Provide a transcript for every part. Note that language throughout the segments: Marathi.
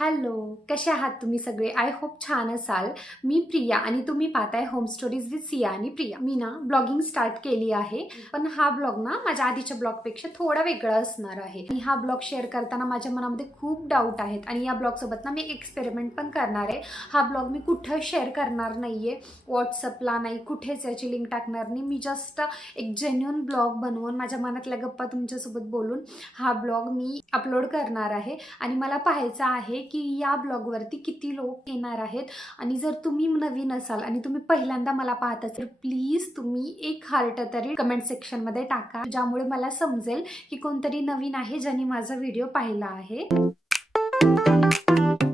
हॅलो, कसे आहात तुम्ही सगळे? आय होप छान असाल. मी प्रिया आणि तुम्ही पाहताय होम स्टोरीज विथ सिया आणि प्रिया. मी ना ब्लॉगिंग स्टार्ट केली आहे, पण हा ब्लॉग ना माझ्या आधीच्या ब्लॉगपेक्षा थोडा वेगळा असणार आहे. आणि हा ब्लॉग शेअर करताना माझ्या मनामध्ये खूप डाऊट आहेत आणि या ब्लॉगसोबत ना मी एक्सपेरिमेंट पण करणार आहे. हा ब्लॉग मी कुठं शेअर करणार नाहीये, व्हॉट्सअपला नाही, कुठेच याची लिंक टाकणार नाही. मी जस्ट एक जेन्युइन ब्लॉग बनवून माझ्या मनातल्या गप्पा तुमच्यासोबत बोलून हा ब्लॉग मी अपलोड करणार आहे. आणि मला पाहायचं आहे की या ब्लॉगवरती किती लोक येणार आहेत. आणि जर तुम्ही नवीन असाल आणि तुम्ही पहिल्यांदा मला पाहत असाल, प्लीज तुम्ही एक हार्ट तरी कमेंट सेक्शनमध्ये टाका, ज्यामुळे मला समजेल की कोणतरी नवीन आहे ज्यांनी माझा व्हिडिओ पाहिला आहे.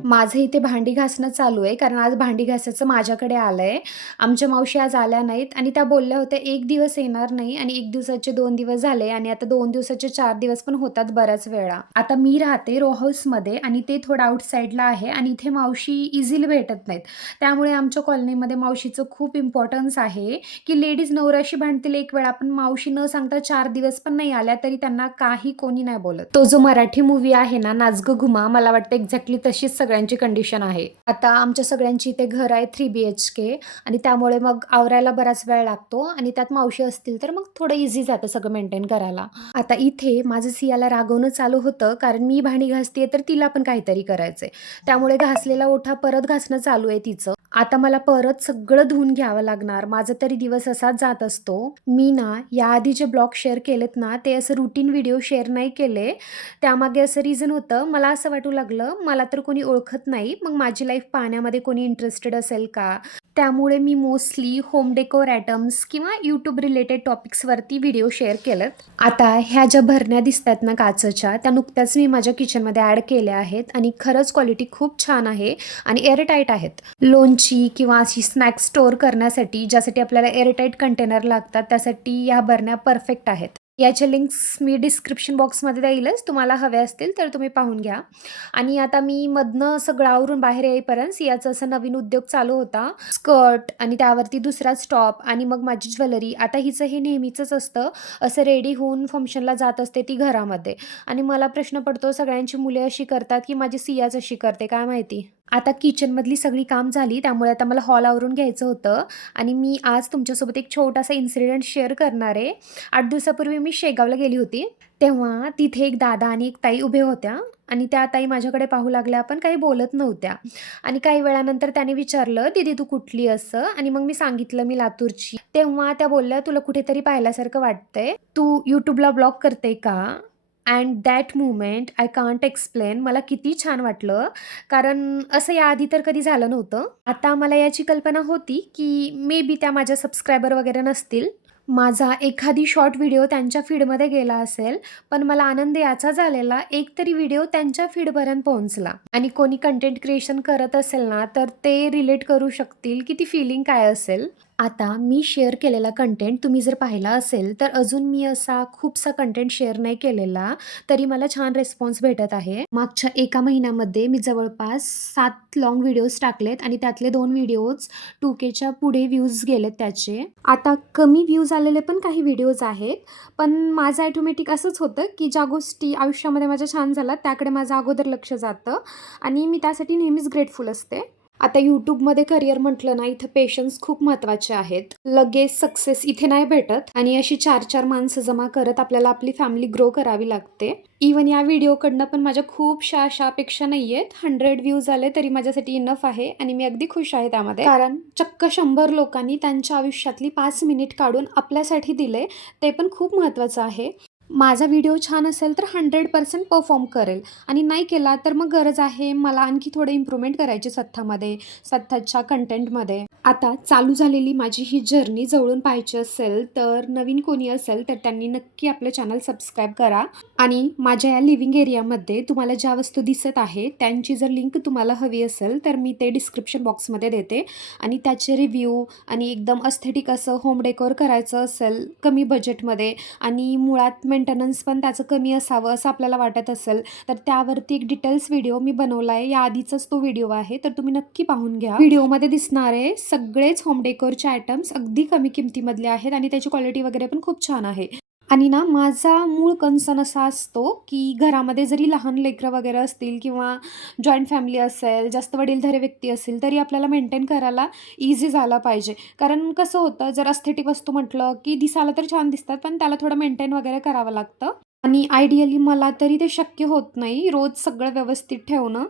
माझं इथे भांडी घासणं चालू आहे, कारण आज भांडी घासायचं माझ्याकडे आलंय. आमच्या मावशी आज आल्या नाहीत आणि त्या बोलल्या होत्या 1 दिवस येणार नाही आणि 1 दिवसाचे 2 दिवस झाले आणि आता 2 दिवसाचे 4 दिवस पण होतात बऱ्याच वेळा. आता मी राहते रो हाऊसमध्ये आणि ते थोडं आउटसाईडला आहे आणि इथे मावशी इझिली भेटत नाहीत. त्यामुळे आमच्या कॉलनीमध्ये मावशीचं खूप इम्पॉर्टन्स आहे की लेडीज नवऱ्याशी भांडतील एक वेळा, पण मावशी न सांगता 4 दिवस पण नाही आल्या तरी त्यांना काही कोणी नाही बोलत. तो जो मराठी मूव्ही आहे ना, नाच गं घुमा, मला वाटतं एक्झॅक्टली तशीच सगळ्यांची कंडिशन आहे. आता आमच्या सगळ्यांची इथे घर आहे 3 BHK आणि त्यामुळे मग आवरायला बराच वेळ लागतो आणि त्यात मावशी असतील तर मग थोडं इझी जातं सगळं मेंटेन करायला. आता इथे माझं सियाला रागवणं चालू होतं, कारण मी भांडी घासतेय तर तिला पण काहीतरी करायचंय. त्यामुळे घासलेला ओठा परत घासणं चालू आहे तिचं. आता मला परत सगळं धुवून घ्यावं लागणार. माझा तरी दिवस असाच जात असतो. मी ना याआधी जे ब्लॉग शेअर केलेत ना, ते असं रुटीन व्हिडिओ शेअर नाही केले. त्यामागे असं रिझन होतं, मला असं वाटू लागलं मला तर कोणी ओळखत नाही, मग माझी लाईफ पाहण्यामध्ये कोणी इंटरेस्टेड असेल का? त्यामुळे मी मोस्टली होम डेकोर आयटम्स किंवा यूट्यूब रिलेटेड टॉपिक्सवरती व्हिडिओ शेअर केलेत. आता ह्या ज्या भरण्या दिसतात ना काचेच्या, त्या नुकत्याच मी माझ्या किचनमध्ये ॲड केल्या आहेत आणि खरंच क्वालिटी खूप छान आहे आणि एअरटाईट आहेत. लोणची किंवा अशी स्नॅक्स स्टोअर करण्यासाठी ज्यासाठी आपल्याला एअरटाईट कंटेनर लागतात, त्यासाठी ह्या भरण्या परफेक्ट आहेत. याच्या लिंक्स मी डिस्क्रिप्शन बॉक्समध्ये देईलच, तुम्हाला हवे असतील तर तुम्ही पाहून घ्या. आणि आता मी मधनं सगळं आवरून बाहेर येईपर्यंत सियाचा असा नवीन उद्योग चालू होता. स्कर्ट आणि त्यावरती दुसरा स्टॉप आणि मग माझी ज्वेलरी. आता हिचं हे नेहमीचंच असतं, असं रेडी होऊन फंक्शनला जात असते ती घरामध्ये. आणि मला प्रश्न पडतो, सगळ्यांची मुले अशी करतात की माझी सियाच अशी करते काय माहिती. आता किचनमधली सगळी काम झाली, त्यामुळे आता मला हॉल आवरून घ्यायचं होतं आणि मी आज तुमच्यासोबत एक छोटासा इन्सिडेंट शेअर करणार आहे. 8 दिवसापूर्वी मी शेगावला गेली होती. तेव्हा तिथे एक दादा आणि एक ताई उभे होत्या आणि त्या ताई माझ्याकडे पाहू लागल्या, पण काही बोलत नव्हत्या. आणि काही वेळानंतर त्याने विचारलं, "दीदी तू कुठली?" असं. आणि मग मी सांगितलं, "मी लातूरची." तेव्हा त्या बोलल्या, "तुला कुठेतरी पाहिल्यासारखं वाटतंय. तू YouTubeला ब्लॉग करते का?" And that moment I can't explain. मला किती छान वाटलं, कारण असं याआधी तर कधी झालं नव्हतं. आता मला याची कल्पना होती की मे बी त्या माझ्या सबस्क्रायबर वगैरे नसतील. माझा एखादी शॉर्ट व्हिडिओ त्यांच्या फीडमध्ये गेला असेल, पण मला आनंद याचा झालेला, एक तरी व्हिडिओ त्यांच्या फीडपर्यंत पोहोचला. आणि कोणी कंटेंट क्रिएशन करत असेल ना, तर ते रिलेट करू शकतील की ती फिलिंग काय असेल. आता मी शेअर केलेला कंटेंट तुम्ही जर पाहिला असेल, तर अजून मी असा खूपसा कंटेंट शेअर नाही केलेला, तरी मला छान रिस्पॉन्स भेटत आहे. मागच्या 1 महिन्यामध्ये मी जवळपास 7 लाँग व्हिडिओज टाकलेत आणि त्यातले 2 व्हिडिओज 2Kच्या पुढे व्ह्यूज गेलेत त्याचे. आता कमी व्ह्यूज आलेले पण काही व्हिडिओज आहेत, पण माझं ऑटोमॅटिक असंच होतं की ज्या गोष्टी आयुष्यामध्ये माझ्या छान झाल्यात त्याकडे माझं अगोदर लक्ष जातं आणि मी त्यासाठी नेहमीच ग्रेटफुल असते. आता यूट्यूबमध्ये करिअर म्हटलं ना, इथं पेशन्स खूप महत्त्वाचे आहेत. लगेच सक्सेस इथे नाही भेटत आणि अशी 4-4 माणसं जमा करत आपल्याला आपली फॅमिली ग्रो करावी लागते. इवन या व्हिडिओकडनं पण माझ्या खूपशा अशा अपेक्षा नाही आहेत. 100 व्ह्यूज आले तरी माझ्यासाठी इनफ आहे आणि मी अगदी खुश आहे त्यामध्ये. कारण चक्क 100 लोकांनी त्यांच्या आयुष्यातली 5 मिनिट काढून आपल्यासाठी दिले, ते पण खूप महत्त्वाचं आहे. माझा व्हिडिओ छान असेल तर 100% परफॉर्म करेल आणि नाही केला तर मग गरज आहे मला आणखी थोडं इम्प्रूव्हमेंट करायची स्वतःमध्ये, स्वतःच्या कंटेंटमध्ये. आता चालू झालेली माझी ही जर्नी जवळून पाहायची असेल, तर नवीन कोणी असेल तर त्यांनी नक्की आपलं चॅनल सबस्क्राईब करा. आणि माझ्या या लिव्हिंग एरियामध्ये तुम्हाला ज्या वस्तू दिसत आहे त्यांची जर लिंक तुम्हाला हवी असेल तर मी ते डिस्क्रिप्शन बॉक्समध्ये देते. आणि त्याचे रिव्ह्यू आणि एकदम अस्थेटिक असं होम डेकोर करायचं असेल कमी बजेटमध्ये आणि मुळात मेंटेनन्स पण त्याचं कमी असावं असं आपल्याला वाटत असेल, तर त्यावरती एक डिटेल्स व्हिडिओ मी बनवला आहे. याआधीचाच तो व्हिडिओ आहे, तर तुम्ही नक्की पाहून घ्या. व्हिडिओमध्ये दिसणारे सगळेच होम डेकोरचे आयटम्स अगदी कमी किमतीमधले आहेत आणि त्याची क्वालिटी वगैरे पण खूप छान आहे. आणि ना माझा मूळ कन्सर्न असा असतो, की घरामध्ये जरी लहान लेकरं वगैरे असतील किंवा जॉइंट फॅमिली असेल, जास्त वडीलधारी व्यक्ती असेल, तरी आपल्याला मेंटेन करायला ईझी झाला पाहिजे. कारण कसं होतं, जर एस्थेटिक वस्तू म्हटलं, की दिसायला तर छान दिसतात, पण त्याला थोडं मेंटेन वगैरे करावं लागतं. आणि आयडियली मला तरी ते शक्य होत नाही, रोज सगळं व्यवस्थित ठेवणं.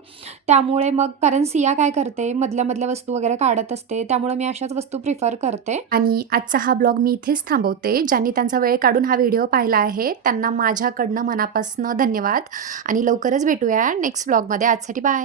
त्यामुळे मग कारण सिया काय करते, मधल्या-मधल्या वस्तू वगैरे काढत असते. त्यामुळे मी अशाच वस्तू प्रिफर करते. आणि आजचा हा ब्लॉग मी इथेच थांबवते. ज्यांनी त्यांचा वेळ काढून हा व्हिडिओ पाहिला आहे, त्यांना माझ्याकडनं मनापासून धन्यवाद आणि लवकरच भेटूया नेक्स्ट ब्लॉगमध्ये. आजसाठी बाय.